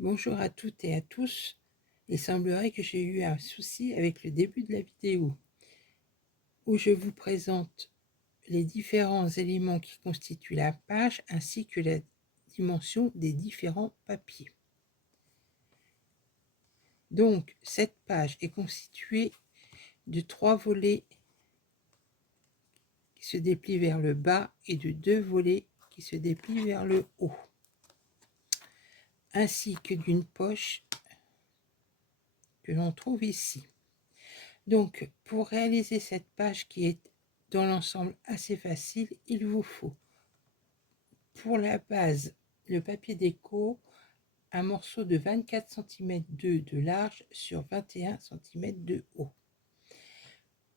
Bonjour à toutes et à tous. Il semblerait que j'ai eu un souci avec le début de la vidéo, où je vous présente les différents éléments qui constituent la page ainsi que la dimension des différents papiers. Donc, cette page est constituée de 3 volets qui se déplient vers le bas et de 2 volets qui se déplient vers le haut, ainsi que d'une poche que l'on trouve ici. Donc, pour réaliser cette page qui est dans l'ensemble assez facile, il vous faut, pour la base, le papier déco, un morceau de 24 cm de large sur 21 cm de haut.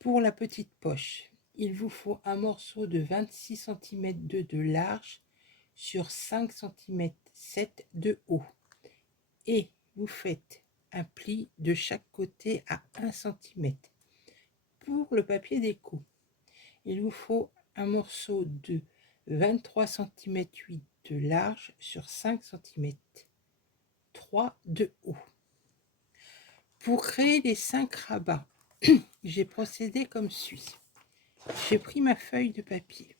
Pour la petite poche, il vous faut un morceau de 26 cm de large sur 5 cm 7 de haut. Et vous faites un pli de chaque côté à 1 cm. Pour le papier déco, il vous faut un morceau de 23 cm 8 de large sur 5 cm 3 de haut. Pour créer les 5 rabats, j'ai procédé comme suit. J'ai pris ma feuille de papier.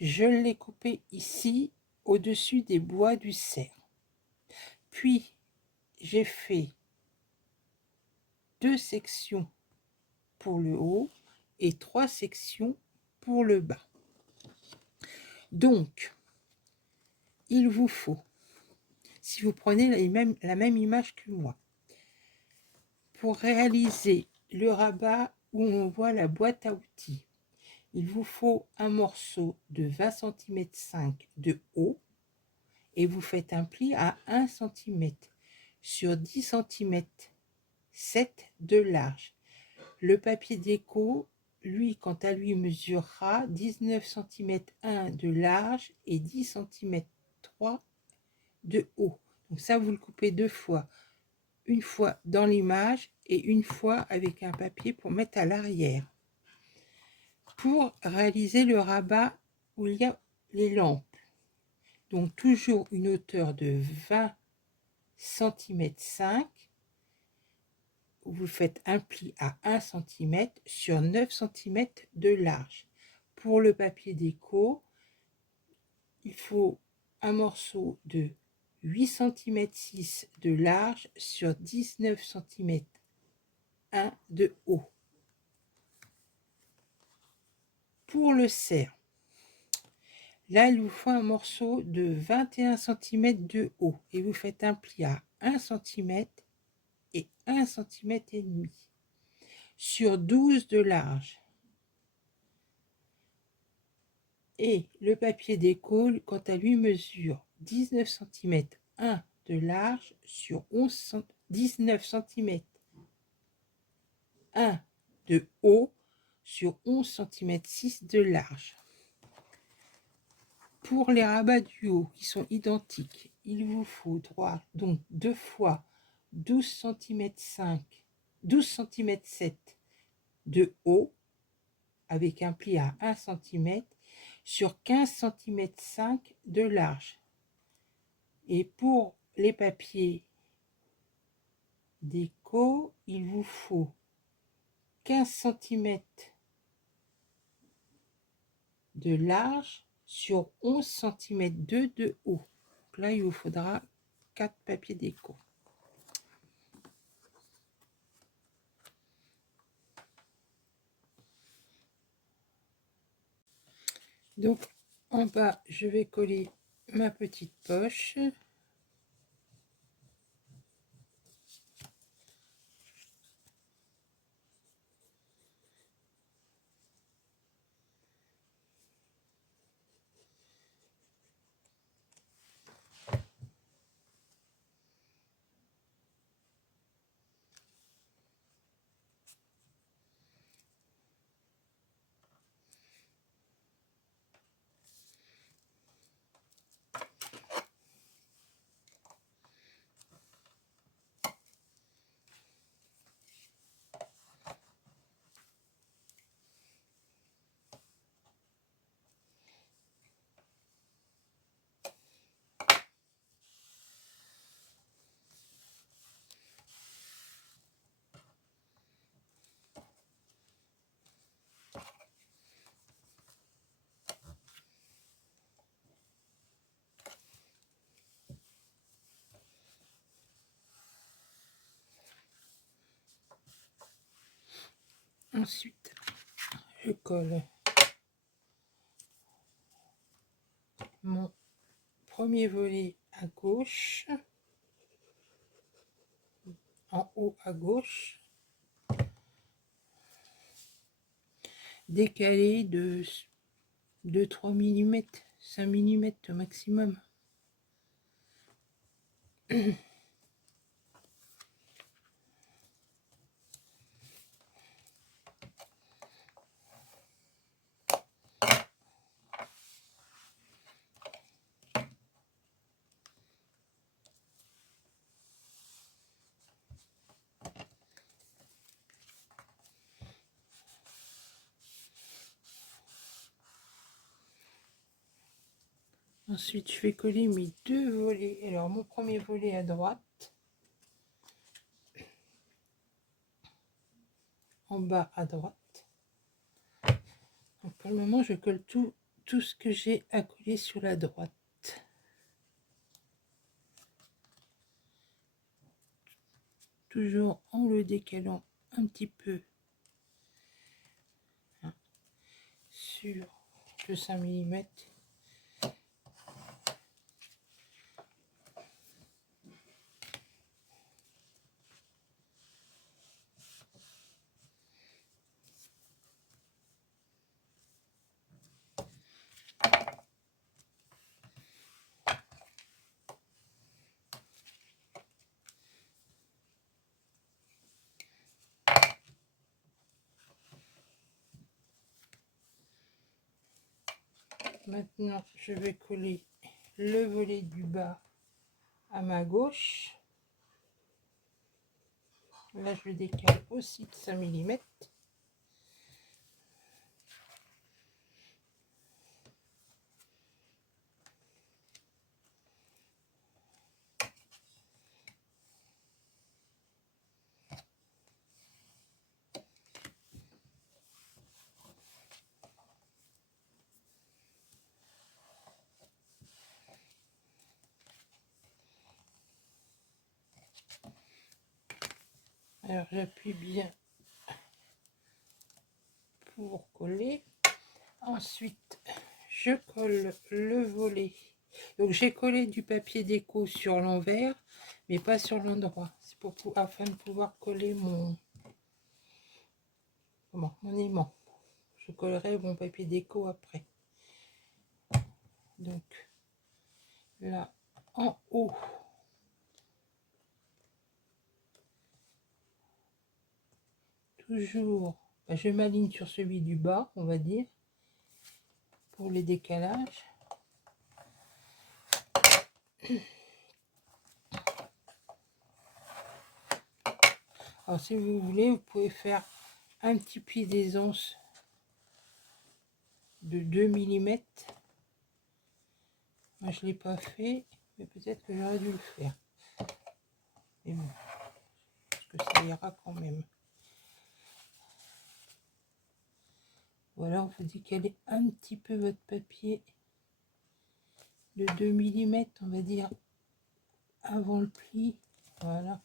Je l'ai coupée ici, au-dessus des bois du cerf. Puis, j'ai fait 2 sections pour le haut et 3 sections pour le bas. Donc, il vous faut, si vous prenez la même image que moi, pour réaliser le rabat où on voit la boîte à outils, il vous faut un morceau de 20 cm 5 de haut et vous faites un pli à 1 cm sur 10 cm 7 de large. Le papier déco, lui, quant à lui, mesurera 19 cm 1 de large et 10 cm 3 de haut. Donc ça, vous le coupez 2 fois. Une fois dans l'image et une fois avec un papier pour mettre à l'arrière. Pour réaliser le rabat où il y a les lampes, donc toujours une hauteur de 20 cm 5, vous faites un pli à 1 cm sur 9 cm de large. Pour le papier déco, il faut un morceau de 8 cm 6 de large sur 19 cm 1 de haut. Pour le cerf, là, il vous faut un morceau de 21 cm de haut et vous faites un pli à 1 cm et 1 cm et demi sur 12 de large. Et le papier déco, quant à lui, mesure 19 cm 1 de large sur 19 cm 1 de haut sur 11 cm 6 de large. Pour les rabats du haut qui sont identiques, il vous faudra donc 2 fois 12 cm 5, 12 cm 7 de haut avec un pli à 1 cm sur 15 cm 5 de large. Et pour les papiers déco, il vous faut 15 cm de large sur 11 cm 2 de haut. Donc là, il vous faudra 4 papiers déco. Donc en bas, je vais coller ma petite poche. Ensuite, je colle mon premier volet à gauche, en haut à gauche, décalé de 2-3 mm, 5 mm au maximum. Ensuite, je vais coller mes deux volets. Alors, mon premier volet à droite, en bas à droite. Donc, pour le moment, je colle tout ce que j'ai à coller sur la droite. Toujours en le décalant un petit peu sur le 5 mm. Maintenant, je vais coller le volet du bas à ma gauche. Là, je le décale aussi de 5 mm. Alors, j'appuie bien pour coller. Ensuite, je colle le volet. Donc, j'ai collé du papier déco sur l'envers, mais pas sur l'endroit. C'est afin de pouvoir coller mon aimant. Je collerai mon papier déco après. Donc, là, en haut, toujours, je m'aligne sur celui du bas, on va dire, pour les décalages. Alors, si vous voulez, vous pouvez faire un petit pli d'aisance de 2 mm. Moi, je ne l'ai pas fait, mais peut-être que j'aurais dû le faire. Mais bon, parce que ça ira quand même. Ou alors, vous décalez un petit peu votre papier de 2 mm, on va dire, avant le pli. Voilà.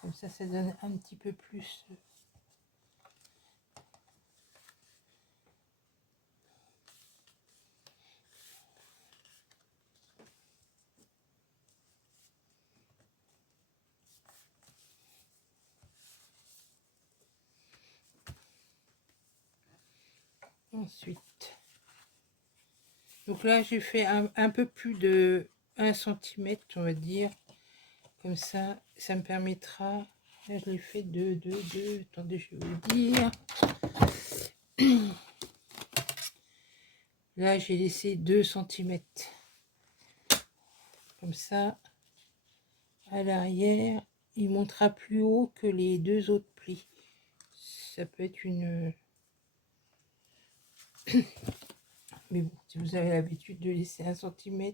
Comme ça donne un petit peu plus. Ensuite, donc là j'ai fait un peu plus de 1 cm, on va dire, comme ça me permettra, là je l'ai fait de, attendez, je vais vous dire, là j'ai laissé 2 cm, comme ça à l'arrière il montera plus haut que les deux autres plis. Ça peut être une mais bon, si vous avez l'habitude de laisser 1 cm,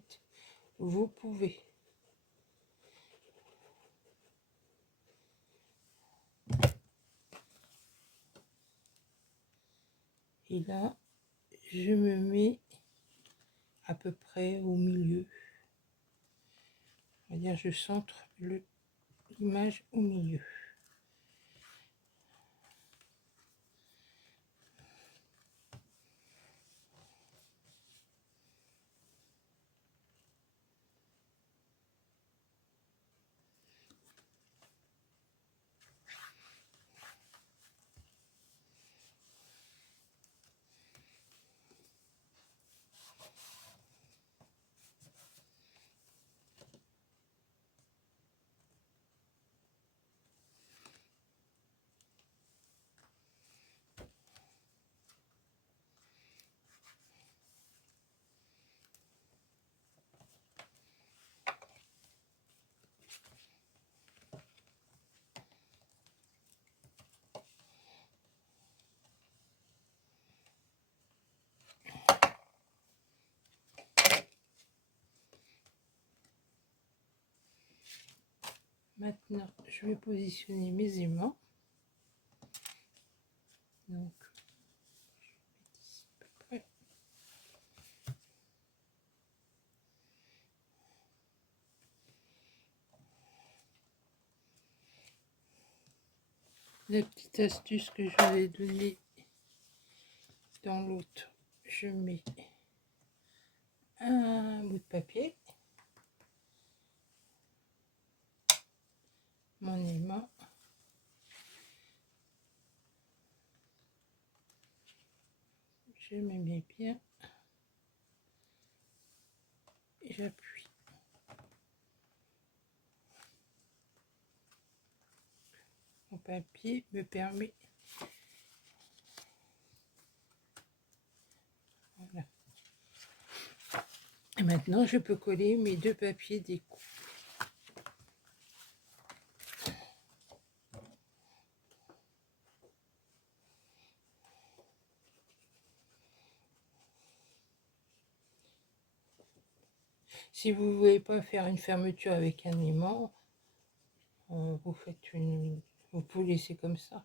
vous pouvez. Et là, je me mets à peu près au milieu. On va dire, je centre l'image au milieu. Maintenant, je vais positionner mes aimants. Donc, ici à peu près. La petite astuce que je vous ai donnée dans l'autre, je mets un bout de papier, mon aimant, je mets bien et j'appuie. Mon papier me permet, voilà. Et maintenant je peux coller mes deux papiers déco. Si vous ne voulez pas faire une fermeture avec un aimant, vous faites vous pouvez laisser comme ça.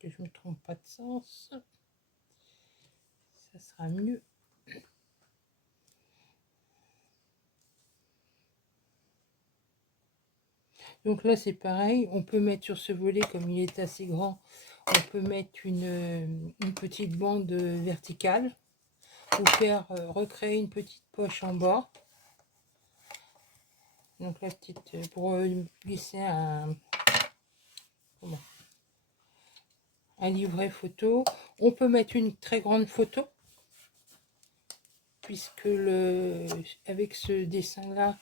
Que je ne me trompe pas de sens, ça sera mieux. Donc là c'est pareil, on peut mettre sur ce volet, comme il est assez grand, on peut mettre une petite bande verticale ou faire recréer une petite poche en bas. Donc la petite pour glisser un livret photo. On peut mettre une très grande photo, puisque avec ce dessin là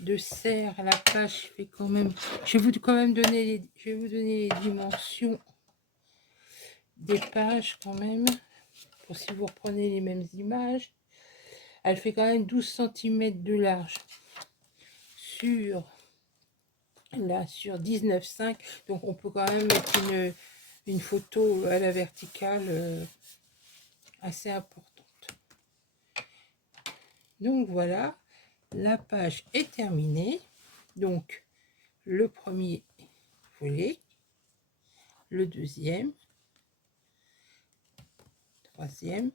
de serre, la page fait quand même. Je vais vous donner les dimensions des pages quand même, pour si vous reprenez les mêmes images. Elle fait quand même 12 cm de large sur 19,5, donc on peut quand même mettre une photo à la verticale assez importante. Donc voilà, la page est terminée. Donc le premier volet, le deuxième, troisième,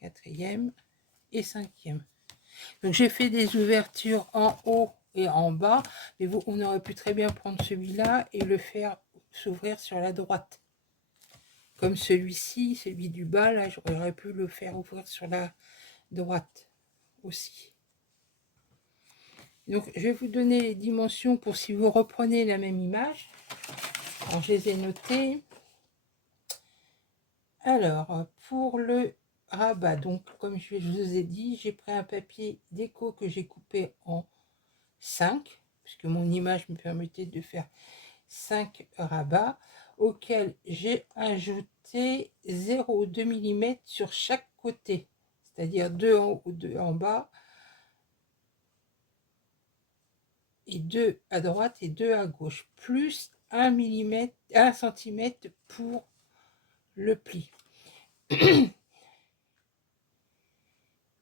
quatrième et cinquième. Donc j'ai fait des ouvertures en haut et en bas, mais on aurait pu très bien prendre celui-là et le faire s'ouvrir sur la droite. Comme celui-ci, celui du bas, là, j'aurais pu le faire ouvrir sur la droite aussi. Donc je vais vous donner les dimensions pour si vous reprenez la même image. Alors je les ai notées. Alors pour le rabat, donc comme je vous ai dit, j'ai pris un papier déco que j'ai coupé en 5, puisque mon image me permettait de faire 5 rabats, auxquels j'ai ajouté 0,2 mm sur chaque côté, c'est-à-dire 2 en haut, 2 en bas, et 2 à droite et 2 à gauche, plus 1 cm pour le pli.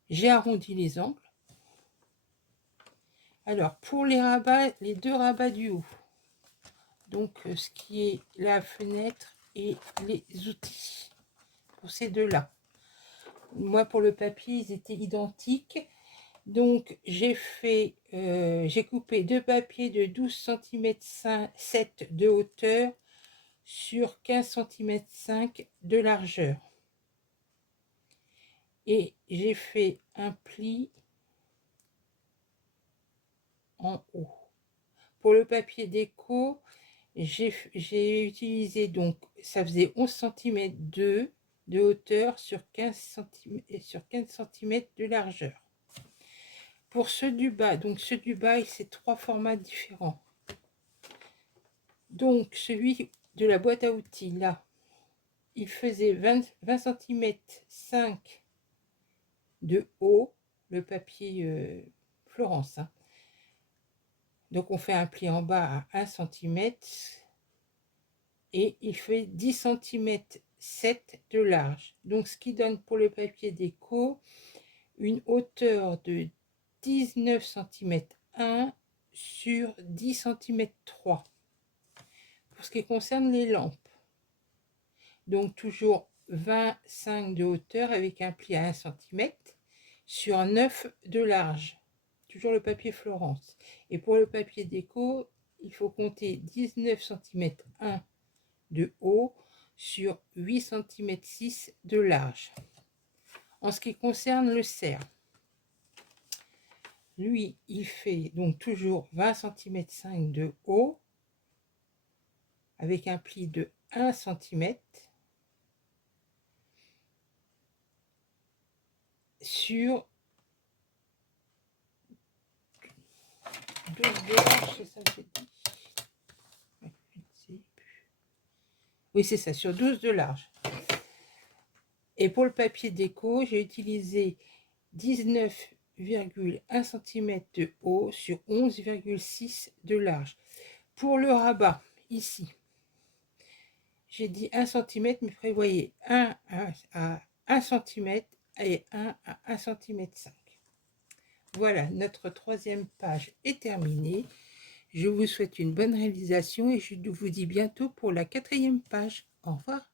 J'ai arrondi les angles. Alors pour les rabats, les deux rabats du haut, Donc, ce qui est la fenêtre et les outils pour ces deux-là. Moi, pour le papier, ils étaient identiques. Donc, j'ai coupé deux papiers de 12 cm 7 de hauteur sur 15 cm 5 de largeur. Et j'ai fait un pli en haut. Pour le papier déco, j'ai utilisé, donc, ça faisait 11 cm de hauteur sur 15 cm de largeur. Pour ceux du bas, donc ceux du bas, c'est 3 formats différents. Donc, celui de la boîte à outils, là, il faisait 20 cm 5 de haut, le papier Florence. Hein. Donc, on fait un pli en bas à 1 cm et il fait 10 cm 7 de large. Donc, ce qui donne pour le papier déco une hauteur de 19 cm 1 sur 10 cm 3. Pour ce qui concerne les lampes, donc toujours 25 de hauteur avec un pli à 1 cm sur 9 de large, toujours le papier Florence. Et pour le papier déco, il faut compter 19 cm 1 de haut sur 8 cm 6 de large. En ce qui concerne le cerf, lui, il fait donc toujours 20 cm 5 de haut avec un pli de 1 cm sur 12 de large, c'est ça que j'ai dit. Oui, c'est ça, sur 12 de large. Et pour le papier déco, j'ai utilisé 19,1 cm de haut sur 11,6 de large. Pour le rabat, ici, j'ai dit 1 cm, mais prévoyez 1 à 1 cm et 1 à 1 cm 5. Voilà, notre troisième page est terminée. Je vous souhaite une bonne réalisation et je vous dis bientôt pour la quatrième page. Au revoir.